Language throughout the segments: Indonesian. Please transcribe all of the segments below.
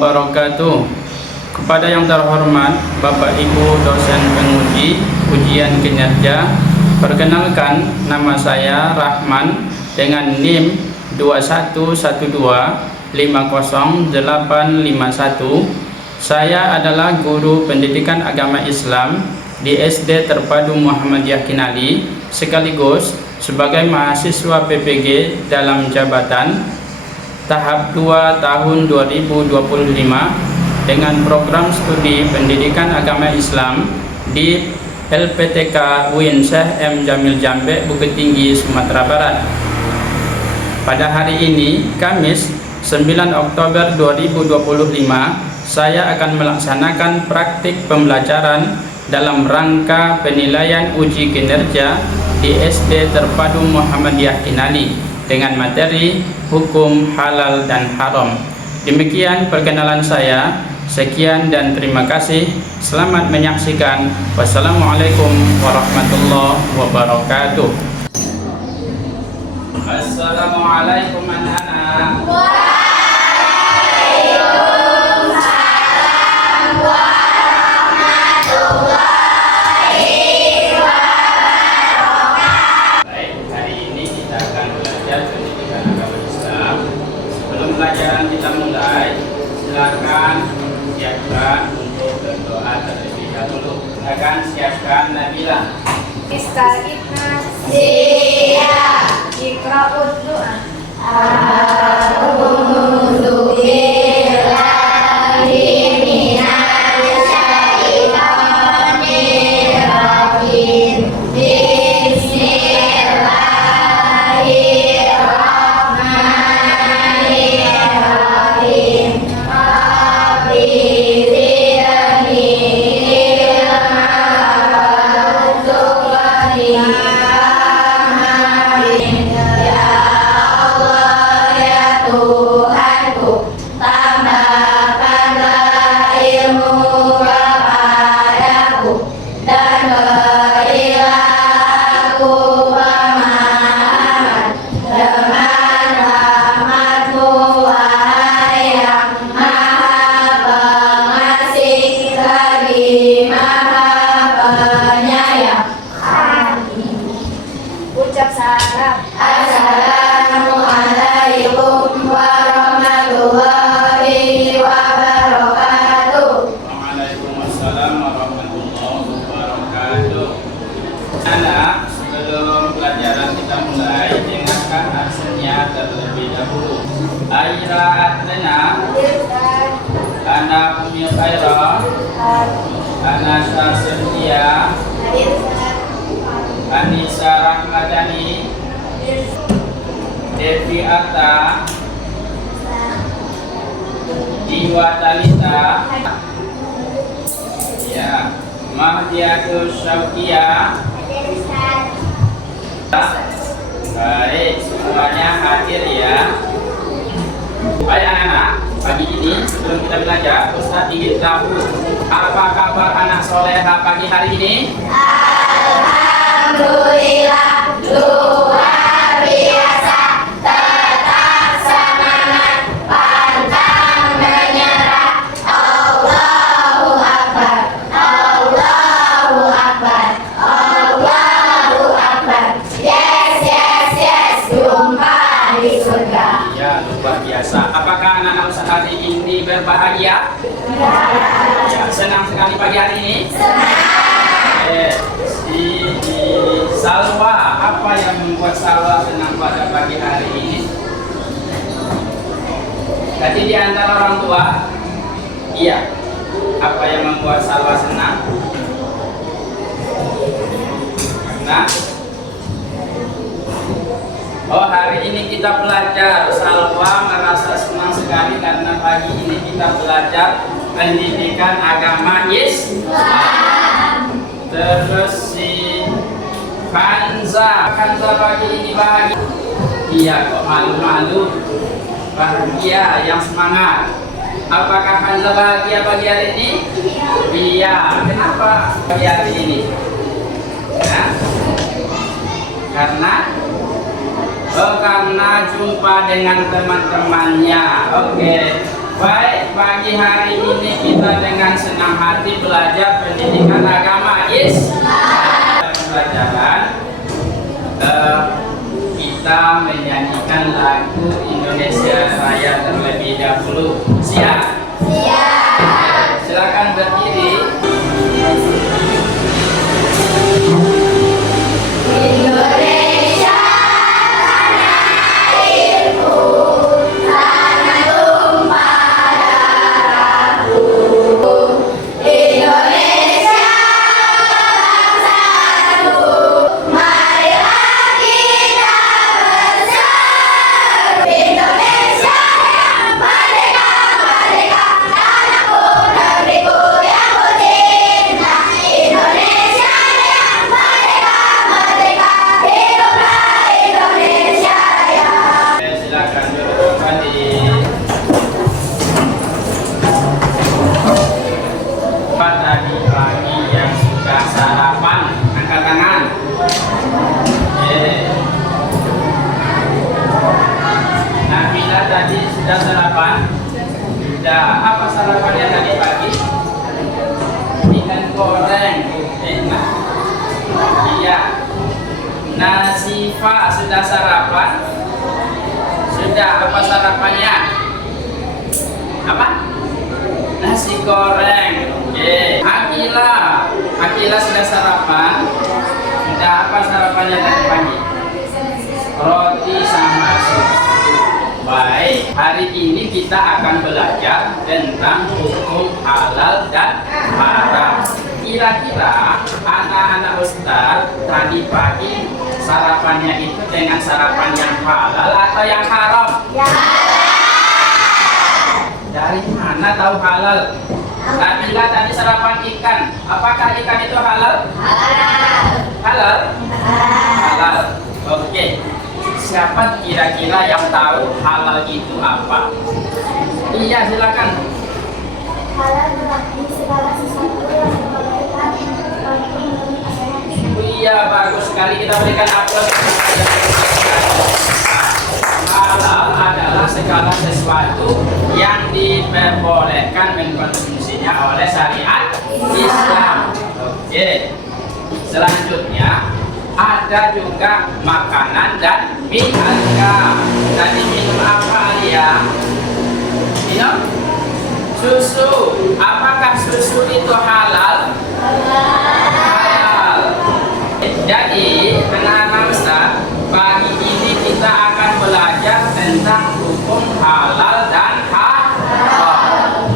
wabarakatuh. Kepada yang terhormat Bapak Ibu dosen penguji ujian kinerja, perkenalkan nama saya Rahman dengan NIM 211250851. Saya adalah guru pendidikan agama Islam di SD Terpadu Muhammadiyah Kinali, sekaligus sebagai mahasiswa PPG dalam jabatan tahap 2 tahun 2025 dengan program studi pendidikan agama Islam di LPTK UIN Syekh M. Jamil Jambe, Bukit Tinggi, Sumatera Barat. Pada hari ini, Kamis 9 Oktober 2025, saya akan melaksanakan praktik pembelajaran dalam rangka penilaian uji kinerja di SD Terpadu Muhammadiyah Kinali dengan materi hukum halal dan haram. Demikian perkenalan saya. Sekian dan terima kasih. Selamat menyaksikan. Wassalamualaikum warahmatullahi wabarakatuh. Assalamualaikum anak-anak. Pelajaran kita mulai, silakan siapkan untuk berdoa terlebih dahulu. Silakan siapkan Nabila. Istagifna siap. Iqra'ud doa. A'udzu billahi minasy syaithanir rajim. Assalamualaikum warahmatullahi wabarakatuh. Waalaikumsalam warahmatullahi wabarakatuh. Anak, sebelum pelajaran kita mulai, dengarkan aksennya terlebih dahulu. Aira Atlena, Ana Umi Khairah, Ana Syasirtia, Anissa Rahmadani, Devi Atta, Diwa Talita, ya, Mahdiatul Syauqiyah. Baik, semuanya hadir ya. Baik anak-anak, pagi ini sebelum kita belajar, Ustaz ingin tahu apa kabar anak soleha pagi hari ini? Alhamdulillah, luar biasa, tetap semangat, pantang menyerah. Allahu Akbar, Allahu Akbar, Allahu Akbar. Yes, yes, yes, jumpa di surga. Ya, luar biasa. Apakah anak-anak Ustaz hari ini berbahagia? Ya, senang sekali pagi hari ini? Salwa, apa yang membuat Salwa senang pada pagi hari ini? Jadi di antara orang tua, iya, apa yang membuat Salwa senang? Karena hari ini kita belajar. Salwa merasa senang sekali karena pagi ini kita belajar pendidikan agama Islam. Terus si Kanza pagi ini bahagia. Iya, kok malu-malu? Bahagia, yang semangat. Apakah Kanza bahagia pagi hari ini? Iya. Kenapa pagi hari ini? Ya? Karena karena jumpa dengan teman-temannya. Oke. Baik, pagi hari ini kita dengan senang hati belajar pendidikan agama Islam. Pelajaran kita menyanyikan lagu Indonesia Raya terlebih dahulu. Siap? Siap. Silakan berdiri. Indonesia tanah airku, tanah tumpah darahku. Indonesia bangsaku, marilah kita bersatu. Indonesia yang merdeka, merdeka, tanahku, negeriku yang ku cinta. Indonesia yang merdeka, merdeka, hiduplah Indonesia Raya. Silakan duduk kembali. Tadi pagi yang sudah sarapan, angkat tangan. Nabila tadi sudah sarapan. Sudah. Apa sarapannya tadi pagi? Ikan goreng. Enak. Iya. Nasifa sudah sarapan? Sudah. Apa sarapannya? Apa? Nasi goreng. Oke. Akila sudah sarapan? Sudah. Apa sarapannya tadi pagi? Roti sama susu. Baik, hari ini kita akan belajar tentang hukum halal dan haram. Kira-kira anak-anak Ustaz tadi pagi sarapannya itu dengan sarapan yang halal atau yang haram? Dari mana tahu halal? Nabila tadi sarapan ikan. Apakah ikan itu halal? Halal? Halal. Oke. Siapa kira-kira yang tahu halal itu apa? Iya, silakan. Halal berarti segala sesuatu yang diperbolehkan untuk kesehatan. Iya, bagus sekali, kita berikan aplaus. Halal adalah segala sesuatu yang diperbolehkan mengkonsumsinya oleh syariat Islam. Oke. Selanjutnya ada juga makanan dan minuman. Tadi minum apa Alia? Minum susu. Apakah susu itu halal? Halal. Jadi anak-anak Ustaz, pagi ini kita akan belajar tentang hukum halal dan haram.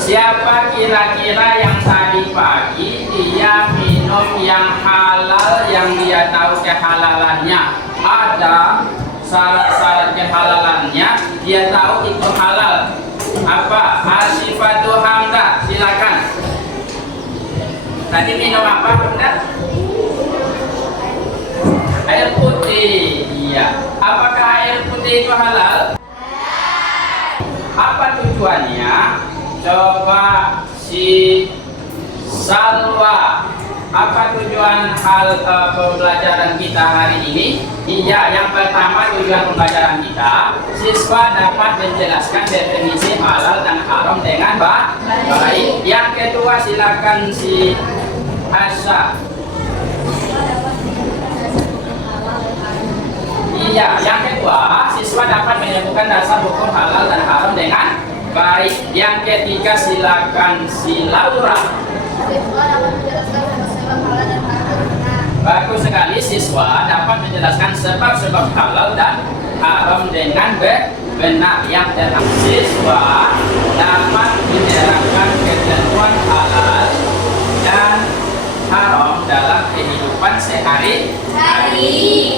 Siapa kira-kira yang tadi pagi dia minum yang halal, yang dia tahu kehalalannya, ada syarat-syarat kehalalannya, dia tahu itu halal? Apa? Asyifatul Hamdah, silakan. Tadi minum apa Bunda? Air putih. Iya. Apakah air putih itu halal? Apa tujuannya? Coba si Salwa, apa tujuan pembelajaran kita hari ini? Iya, yang pertama tujuan pembelajaran kita, siswa dapat menjelaskan definisi halal dan haram dengan baik. Yang kedua silakan si Asya. Iya, yang kedua siswa dapat menyebutkan dasar hukum halal dan haram dengan baik. Yang ketiga silakan si Laura. Siswa dapat menjelaskan sebab-sebab halal dan haram. Bagus sekali, siswa dapat menjelaskan sebab-sebab halal dan haram dengan benar. Yang terakhir, siswa dapat menerapkan ketentuan halal dan haram dalam kehidupan sehari-hari.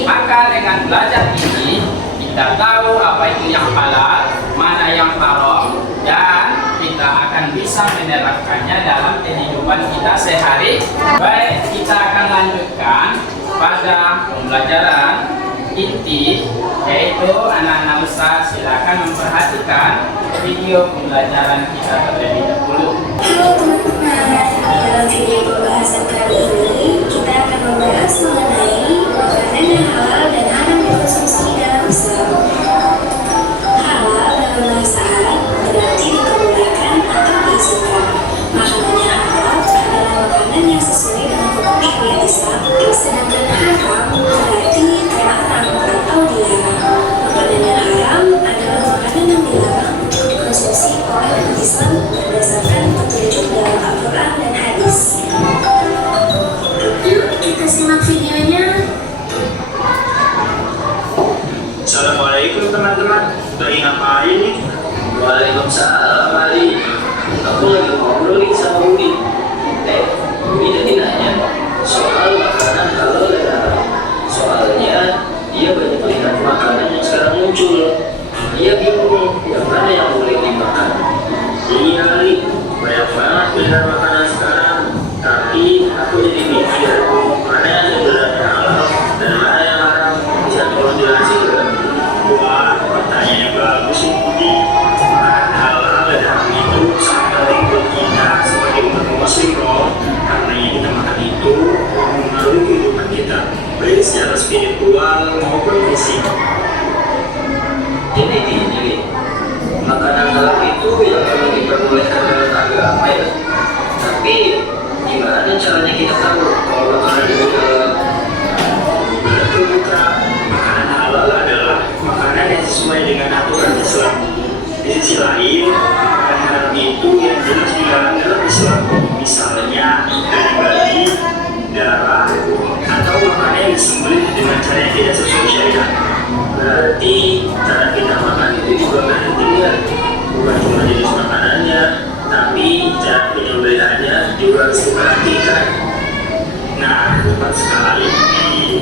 Maka dengan belajar ini kita tahu apa itu yang halal, mana yang haram, dan kita akan bisa menerapkannya dalam kehidupan kita sehari. Baik, kita akan lanjutkan pada pembelajaran inti, yaitu anak-anak Ustaz silakan memperhatikan video pembelajaran kita terlebih dahulu. Dalam video pembahasan kali ini, kita akan membahas mengenai makanan yang halal dan haram dikonsumsi dalam Islam. Halal dalam bahasa Arab halal maupun fisik. Jadi gini, makanan halal itu yang memang diperbolehkan dalam agama ya. Tapi gimana caranya kita tahu kalau makanan itu halal? Betul putra, makanan halal adalah makanan yang sesuai dengan aturan Islam. Di sisi lain, makanan haram itu yang jelas dilarang dalam Islam. Misalnya dari babi, darah, atau makanan yang disembelih dengan cara yang tidak sesuai syariat. Berarti cara kita makan itu juga pentingnya, bukan cuma jenis makanannya, tapi cara penyembelihannya juga harus diperhatikan. Nah, tepat sekali.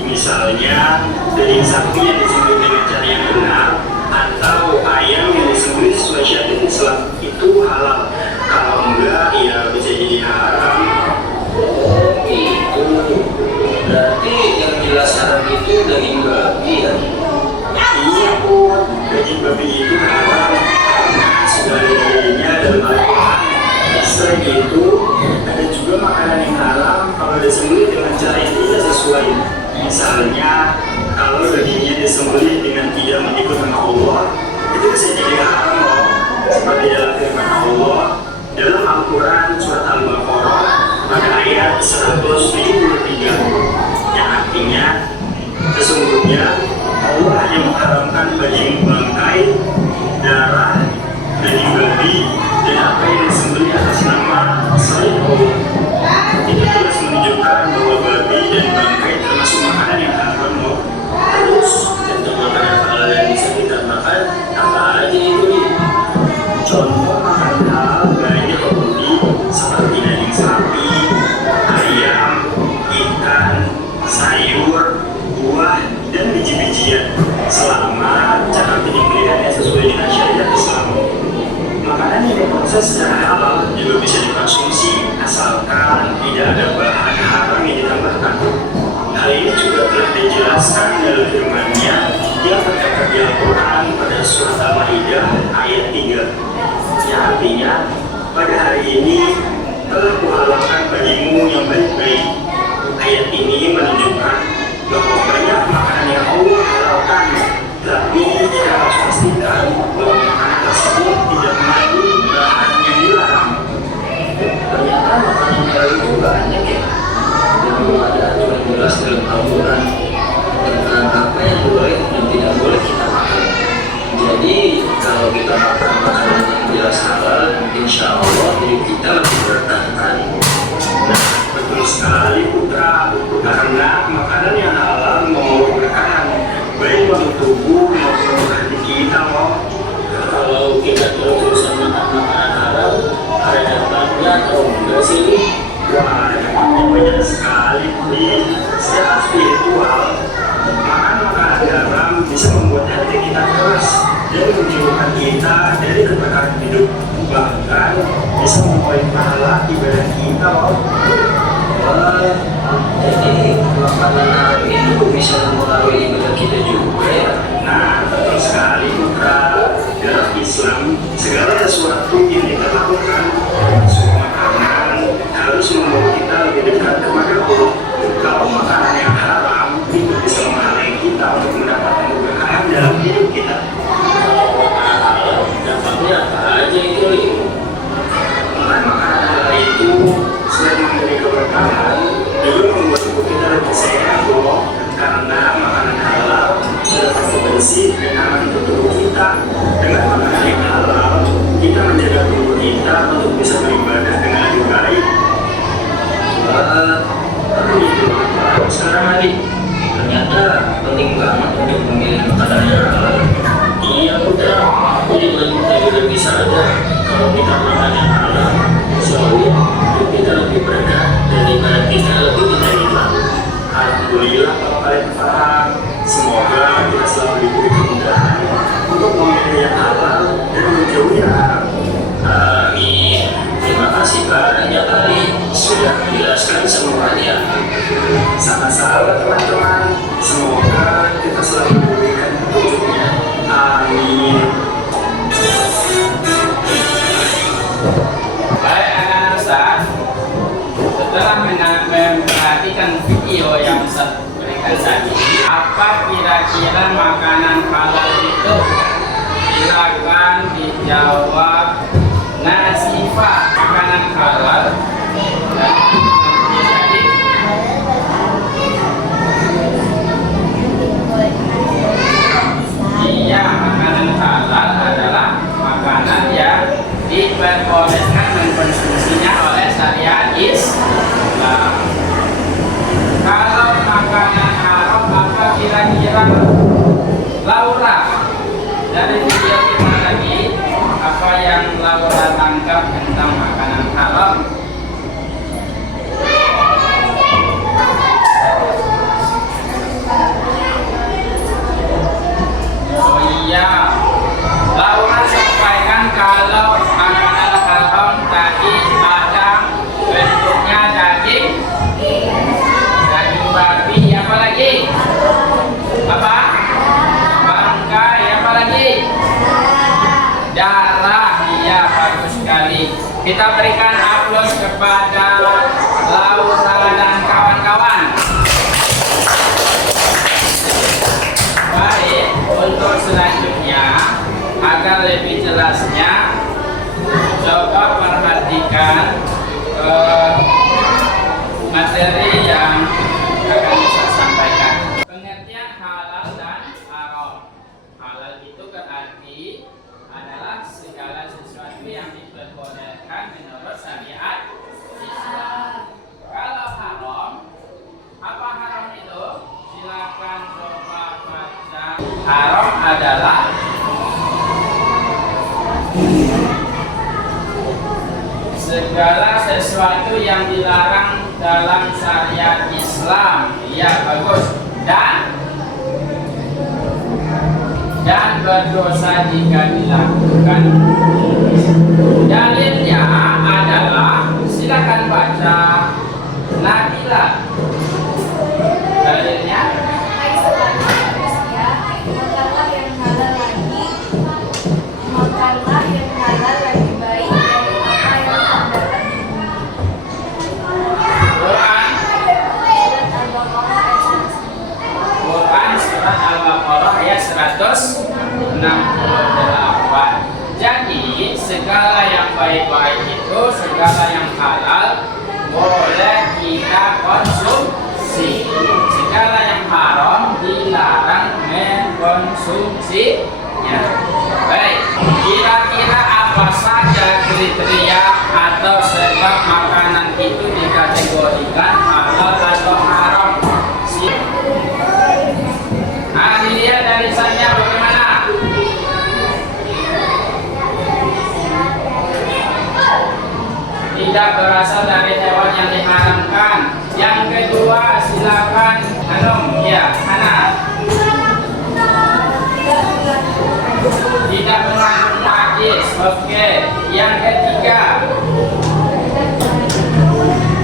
Misalnya daging sapi yang disembelih dengan cara yang benar, atau ayam yang disembelih sesuai syariat Islam itu halal. Kalau enggak, ya bisa jadi haram. Oh gitu. Berarti yang jelas haram itu daging babi ya? Iya pun, daging babi itu haram karena sudah ada dalam Al-Quran. Selain itu, ada juga makanan yang haram kalau disembelih dengan cara yang tidak sesuai. Misalnya, kalau dagingnya disembelih dengan tidak mengikut nama Allah, itu bisa jadi haram loh. Seperti dalam firman Allah dalam Al-Quran surat Al-Baqarah pada ayat 173, yang artinya sesungguhnya Allah hanya mengharamkan daging bangkai, darah, daging babi, dan apa yang disembelih atas nama selain Allah. Itu jelas menunjukkan bahwa babi dan bangkai termasuk makanan yang haram loh. Terus contoh makanan halal yang bisa kita makan apa aja itu nih? Contoh makanan halal banyak seperti daging sapi, ayam, ikan, sayur, buah, dan biji-bijian selama cara penyembelihannya sesuai dengan syariat Islam. Makanan yang diproses secara halal juga bisa dikonsumsi asalkan tidak ada bahan haram yang ditambahkan. Hal ini juga telah dijelaskan dalam firman-Nya yang terdapat di Al-Quran pada surat Al-Maidah ayat 3, yang artinya pada hari ini telah kuhalalkan bagimu yang baik-baik. Ayat ini menunjukkan bahwa banyak makanan yang Allah halalkan, tapi kita harus pastikan bahwa makanan tersebut tidak mengandung bahan yang dilarang. Ternyata makanan halal itu banyak ya, dan belum ada aturan jelas dalam Al-Quran tentang apa yang boleh dan tidak boleh kita makan. Jadi kalau kita makan makanan yang jelas halal, insya Allah hidup kita lebih bertahan. Nah, betul sekali putra, karena makanan yang halal membawa berkah baik untuk tubuh maupun untuk hati kita loh. Kalau kita terus-terusan makan makanan halal, ada dampaknya atau enggak sih? Wah, dampaknya banyak sekali nih. Secara spiritual, makan makanan haram bisa membuat hati kita keras dan menjauhkan kita dari keberkahan hidup, bahkan bisa membawa pahala ibadah kita loh. Jadi makanan haram itu bisa mempengaruhi ibadah kita juga ya? Nah, betul sekali putra. Dalam Islam, segala sesuatu yang kita lakukan, termasuk makanan, harus membawa kita lebih dekat kepada Allah. Kalau makanan yang haram itu bisa menghalangi kita untuk mendapatkan keberkahan dalam hidup kita. Kalau makanan halal, dampaknya apa aja itu nih? Makanan halal itu selain memberi keberkahan, juga membuat tubuh kita lebih sehat loh. Karena makanan halal sudah pasti bersih dan aman untuk tubuh kita. Dengan makanan yang halal, kita menjaga tubuh kita untuk bisa beribadah dengan lebih baik. Tapi itu sekarang adik, ternyata penting banget untuk memilih makanan yang halal. Iya putra, jadi kita juga bisa ada kalau kita makan yang halal, soalnya hidup kita lebih berkah dan ibadah kita lebih diterima. Alhamdulillah kalau kalian paham. Semoga kita selalu diberi kemudahan untuk memilih yang halal dan menjauhi yang haram. Amin. Terima kasih banyak kali sudah menjelaskan semuanya. Sama-sama teman-teman. Semoga kita selalu diberikan petunjuknya. Amin. Baik anak-anak Ustaz, setelah memperhatikan video yang Ustaz berikan itu tadi, apa kira-kira makanan halal itu? Silakan dijawab. Nasifah, makanan halal. Jadi, iya, makanan halal adalah makanan yang diperbolehkan mengkonsumsinya oleh syariat Islam. Kalau makanan haram, maka kira-kira Laura dari video kita tadi, apa yang Laura tangkap tentang makanan haram? Oh iya, Laura sampaikan kalau makanan haram tadi ada bentuknya daging babi, apa lagi? Apa? Bangkai, apa lagi? Darah, iya, bagus sekali. Kita berikan aplaus kepada Laura dan kawan-kawan. Baik, untuk selanjutnya agar lebih jelasnya, coba perhatikan materi yang akan saya sampaikan. Pengertian halal dan haram. Halal itu berarti adalah segala sesuatu yang diperbolehkan menurut syariat Islam. Kalau haram, apa haram itu? Silakan coba baca. Haram adalah segala sesuatu yang dilarang dalam syariat Islam. Ya, bagus. Dan berdosa jika dilakukan. Dalilnya adalah, silakan baca Nabila. Dalilnya, Hai sebagai manusia, makanlah yang halal lagi, makanlah yang halal lebih baik dari apa yang terdapat di bumi. Quran surat Al-Baqarah ayat 168. Jadi segala yang baik-baik itu, segala yang halal boleh kita konsumsi. Segala yang haram dilarang mengkonsumsinya. Baik, kira-kira apa saja kriteria atau sebab makanan itu dikategorikan halal atau haram? Nah, dilihat dari saya bagaimana? Tidak berasal dari hewan yang diharamkan. Yang kedua, silakan Hanum, ya, Hana. Tidak mengandung najis. Oke. Yang ketiga,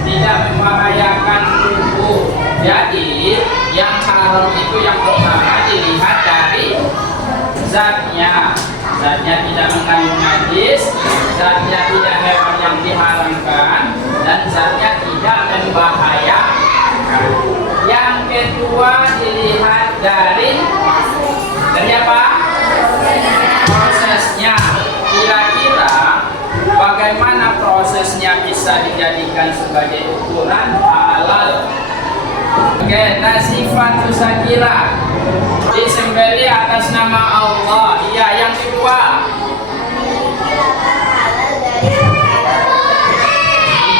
tidak membahayakan tubuh. Jadi yang haram itu yang pertama dilihat dari zatnya. Zatnya tidak mengandung najis, zatnya tidak hewan yang diharamkan, dan zatnya tidak membahayakan. Yang kedua dilihat dari apa? Prosesnya. Kira-kira bagaimana prosesnya bisa dijadikan sebagai ukuran halal? Oke, Nasifatu Sakila disembelih atas nama Allah. Iya, yang kedua.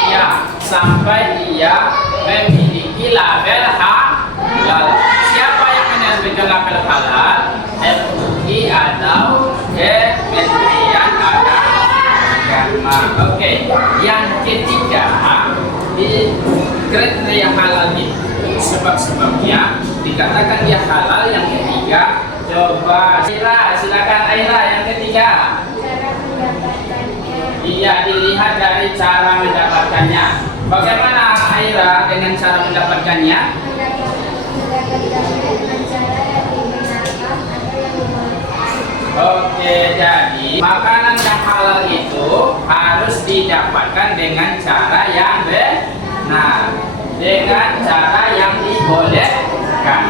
Iya, sampai dia memiliki label halal. Siapa yang menerbitkan label halal? MUI atau Kementerian Agama. Oke, yang ketiga di kriteria halal itu sebab-sebabnya dikatakan dia halal. Yang ketiga, coba silakan Aira yang ketiga. Iya, dilihat dari cara mendapatkannya. Bagaimana Aira dengan cara mendapatkannya? Oke, jadi makanan yang halal itu harus didapatkan dengan cara yang benar, dengan cara yang dibolehkan.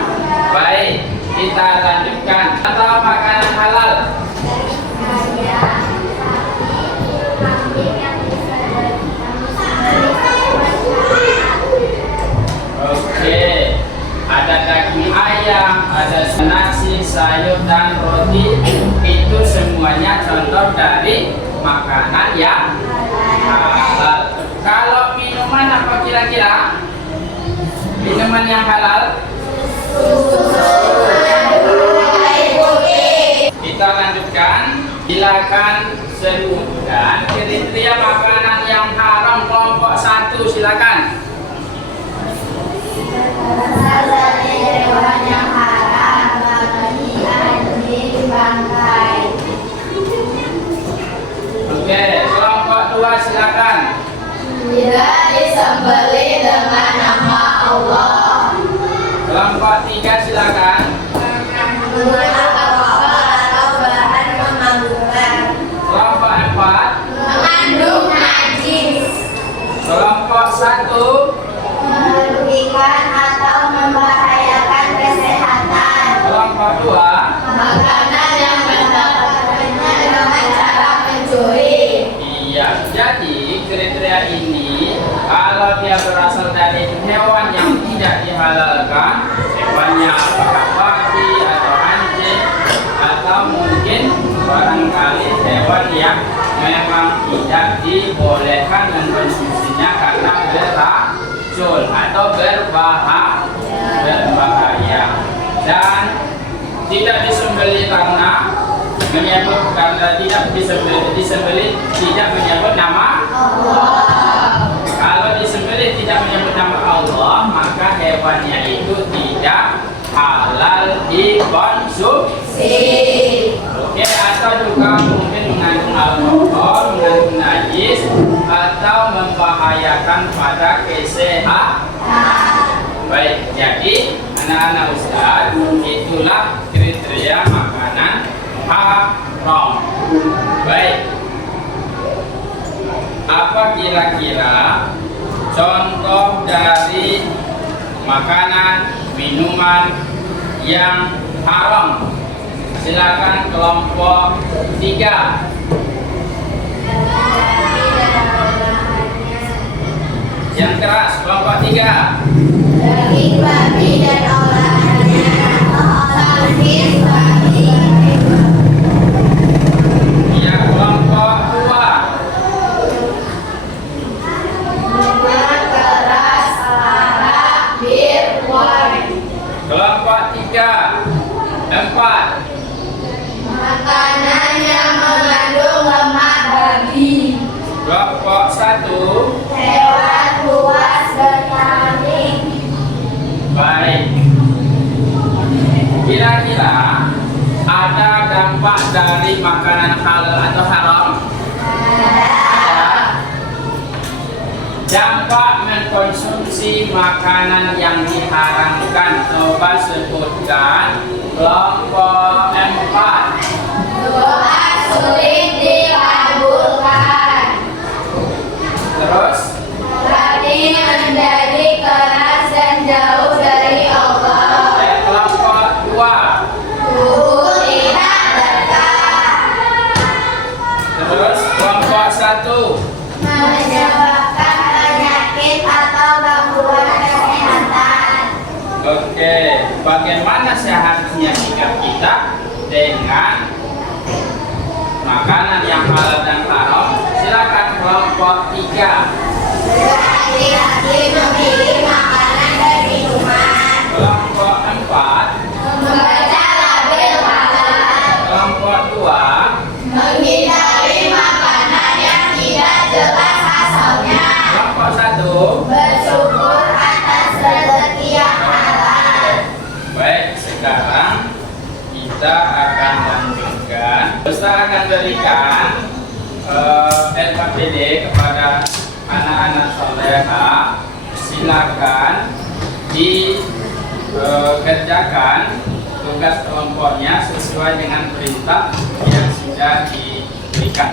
contoh dari makanan yang halal. Kalau minuman apa kira-kira? Minuman yang halal? Kita lanjutkan. Silakan sebutkan kriteria makanan yang haram kelompok 1. Silakan. Hewan yang haram bagi anjing bangkai. Oke, kelompok 2 silakan. Tidak disembelih dengan nama Allah. Kelompok 3 silakan. Menggunakan rokok atau bahan memabukkan. Kelompok 4. Mengandung najis. Kelompok 1. Merugikan atau membahayakan kesehatan. Kelompok 2. Makanan yang mendapatkannya dengan cara mencuri. Iya, jadi kriteria ini kalau dia berasal dari hewan yang tidak dihalalkan, hewannya apakah babi atau anjing atau mungkin barangkali hewan yang memang tidak dibolehkan mengkonsumsinya karena beracun atau berbahaya dan tidak disembelih karena tidak disembelih tidak menyebut nama Allah. Kalau disembelih tidak menyebut nama Allah, maka hewannya itu tidak halal dikonsumsi. Oke, atau juga mungkin mengandung alkohol, mengandung najis atau membahayakan pada kesehatan. Baik, jadi anak-anak Ustaz, itulah kriteria makanan haram. Baik, apa kira-kira contoh dari makanan minuman yang haram? Silakan kelompok 3. Yang keras, kelompok 3. Daging babi dan olahannya. Daging babi. Ya, kelompok 2. Minuman keras, arak, bir, wine. Kelompok 3. 4. Makanan yang mengandung lemak babi. Kelompok 1. Hewan buas dan kambing. Baik. Kira-kira ada dampak dari makanan halal atau haram? Ada. Dampak mengkonsumsi makanan yang diharamkan. Coba sebutkan kelompok 4. Doa sulit dikabulkan. Terus Hati menjadi keras dan jauh dari Allah. kelompok 2. Tubuh tidak berkah. Terus kelompok 1. Menyebabkan penyakit atau gangguan kesehatan. Oke, bagaimana seharusnya sikap kita dengan makanan yang halal dan haram? Silakan kelompok 3. Berhati-hati memilih makanan dan minuman. Kelompok 4. Membaca label halal. Kelompok 2. Menghindari makanan yang tidak jelas asalnya. Kelompok 1. Bersyukur atas rezeki yang halal. Baik, sekarang kita akan lanjutkan. Ustaz akan berikan LKPD kepada anak-anak soleha. Silakan dikerjakan tugas kelompoknya sesuai dengan perintah yang sudah diberikan.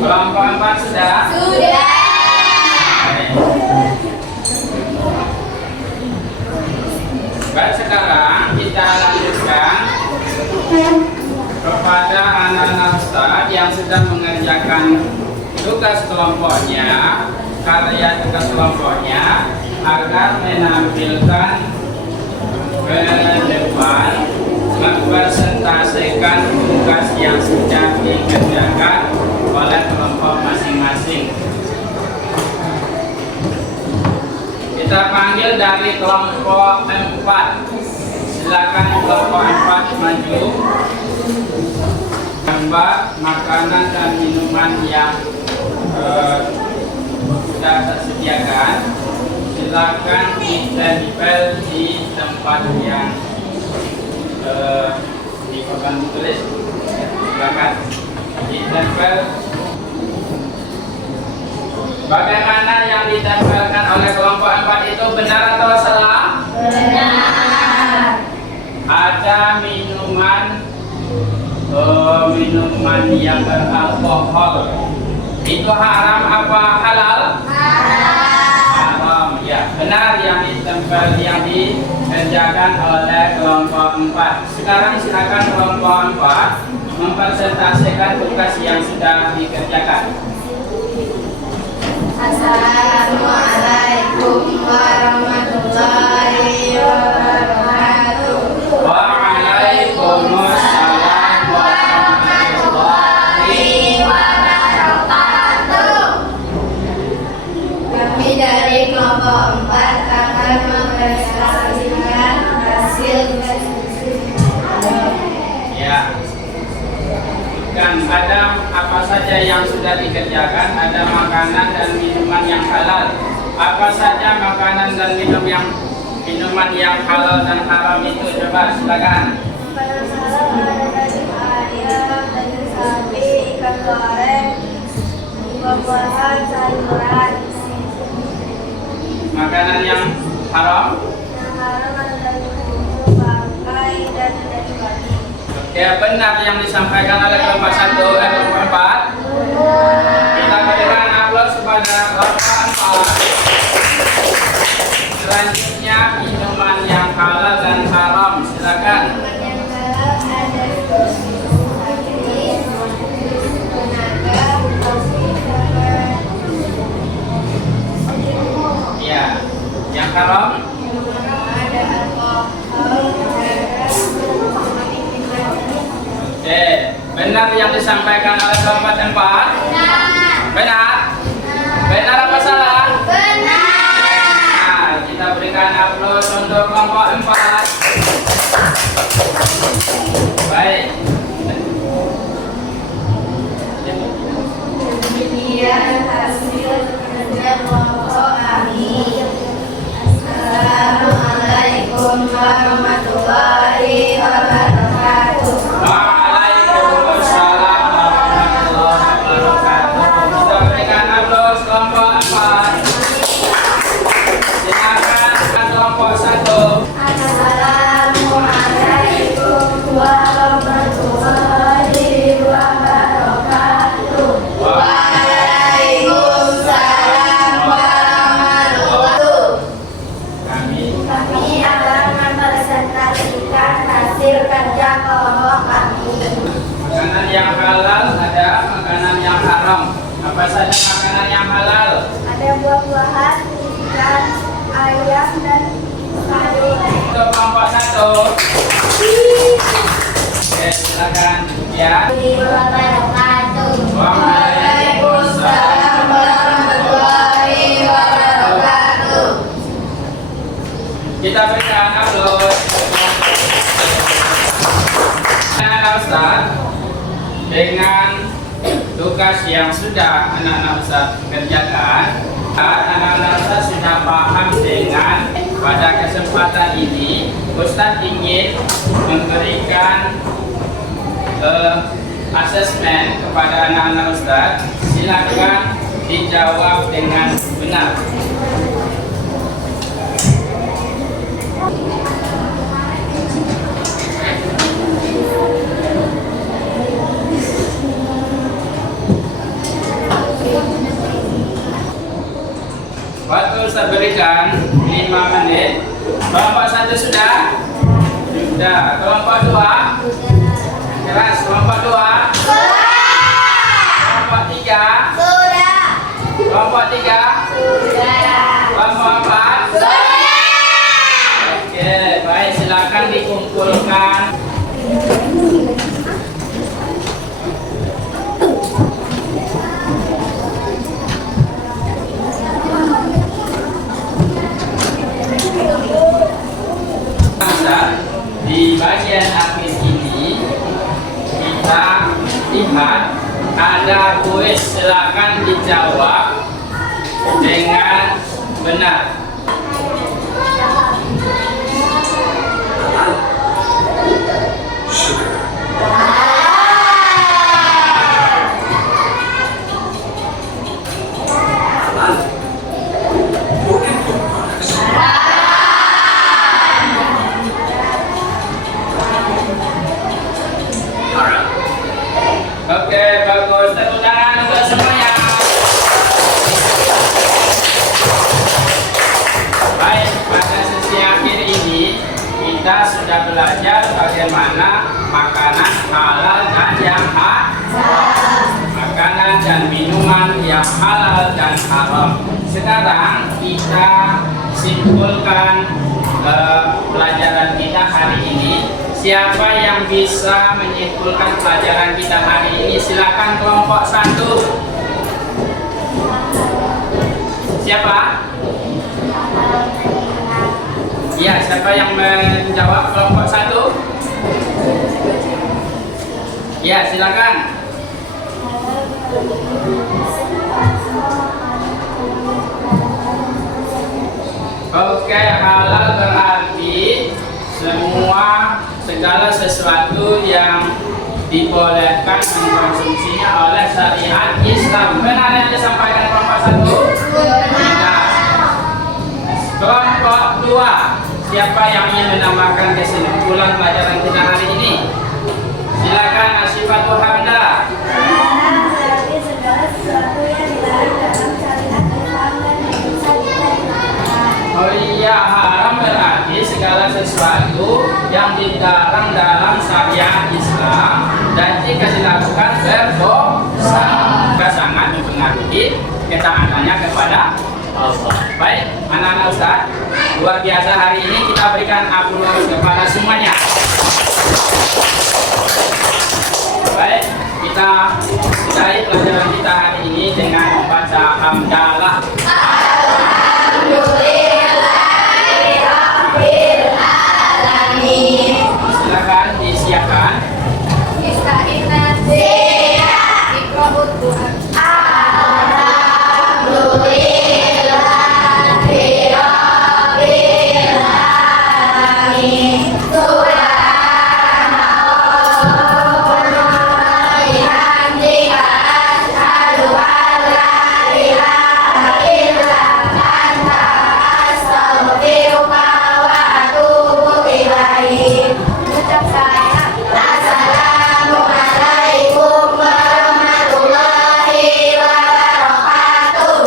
Kelompok 4 sudah? Sudah. Baik, sekarang kita lanjutkan kepada anak-anak Ustaz yang sedang mengerjakan tugas kelompoknya, karya tugas kelompoknya, agar menampilkan ke depan mempresentasikan tugas yang sudah dikerjakan oleh kelompok masing-masing. Kita panggil dari kelompok 4. Silakan kelompok 4 maju. Gambar makanan dan minuman yang sudah tersediakan. Silakan ditempel di tempat yang di papan tulis. Silakan ditempel. Bagaimana yang ditempelkan oleh kelompok 4 itu benar atau salah? Benar. Ada minuman yang beralkohol. Itu haram apa halal? Haram. Ya, benar yang ditempel, yang dikerjakan oleh kelompok 4. Sekarang silakan kelompok 4 mempresentasikan tugas yang sudah dikerjakan. Assalamualaikum warahmatullahi wabarakatuh. Waalaikumsalam warahmatullahi wabarakatuh. Kami dari kelompok 4 akan mempresentasikan hasil ya. Dan ada apa saja yang sudah dikerjakan, ada makanan dan minuman yang halal. Apa saja makanan dan minuman yang halal dan haram itu? Coba silakan. Pada salah ada daging ayam, daging sapi, ikan goreng, buah-buahan, sayuran. Makanan yang haram? Yang haram ada daging bumbu, bangkai, dan daging babi. Ya, benar yang disampaikan oleh kelompok 1 dan kelompok 4. Kita berikan aplaus kepada kelompok 4. Selanjutnya minuman yang halal dan haram. Silakan. Minuman yang halal ada jus angin, jus naga, Ya, yang haram? ada alkohol, Oke, benar yang disampaikan oleh kelompok 4? Benar? Benar apa salah? Nah, kita berikan aplaus untuk kelompok 4. Baik. Demikian hasil kerja kelompok kami. Assalamualaikum warahmatullahi wabarakatuh. Waalaikumsalam warahmatullahi wabarakatuh. Kita berikan aplaus kelompok 4. Silakan kelompok 1. Assalamualaikum warahmatullahi wabarakatuh. Waalaikumsalam warahmatullahi. Kami akan mempresentasikan hasil kerja kelompok kami. Makanan yang halal ada, makanan yang haram. Apa saja makanan yang halal? Ada buah-buahan, ikan, ayam, dan sayur. Untuk kelompok 1. Oke, silakan ya. Wabarakatuh. Waalaikumsalam warahmatullahi wabarakatuh. Kita berikan aplaus. Anak-anak Ustaz, dengan tugas yang sudah anak-anak Ustaz kerjakan, anak-anak Ustaz sudah paham dengan pada kesempatan ini Ustaz ingin memberikan asesmen kepada anak-anak Ustaz. Silakan dijawab dengan benar. 5 menit. Kelompok 1 sudah? Sudah. Kelompok 2? Keras. Kelompok 2? Kelompok 3? Kelompok 3? Kelompok 4? Oke, baik, silakan dikumpulkan. Di bagian akhir ini kita lihat ada kuis, silakan dijawab dengan benar. Oke, bagus. Tepuk tangan untuk semuanya. Baik, pada sesi akhir ini kita sudah belajar bagaimana makanan halal dan yang haram, makanan dan minuman yang halal dan haram. Sekarang kita simpulkan pelajaran kita hari ini. Siapa yang bisa menyimpulkan pelajaran kita hari ini? Silakan kelompok 1. Siapa? Ya, siapa yang menjawab kelompok 1? Ya, silakan. Oke, halal berarti segala sesuatu yang dibolehkan mengkonsumsinya oleh syariat Islam. Benar yang disampaikan kelompok 1? Benar. Kelompok 2, siapa yang ingin menambahkan kesimpulan pelajaran kita hari ini? Silakan Asifatul Hamda. Oh iya, haram berarti segala sesuatu yang dilarang dalam syariat Islam dan jika dilakukan berdosa. Sangat mempengaruhi ketaatannya kepada Allah. Baik, anak-anak Ustaz, luar biasa hari ini kita berikan aplaus kepada semuanya. Baik, kita sudahi pelajaran kita hari ini dengan membaca hamdalah. Silakan disiapkan.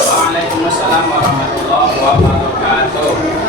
Waalaikumsalam warahmatullahi wabarakatuh.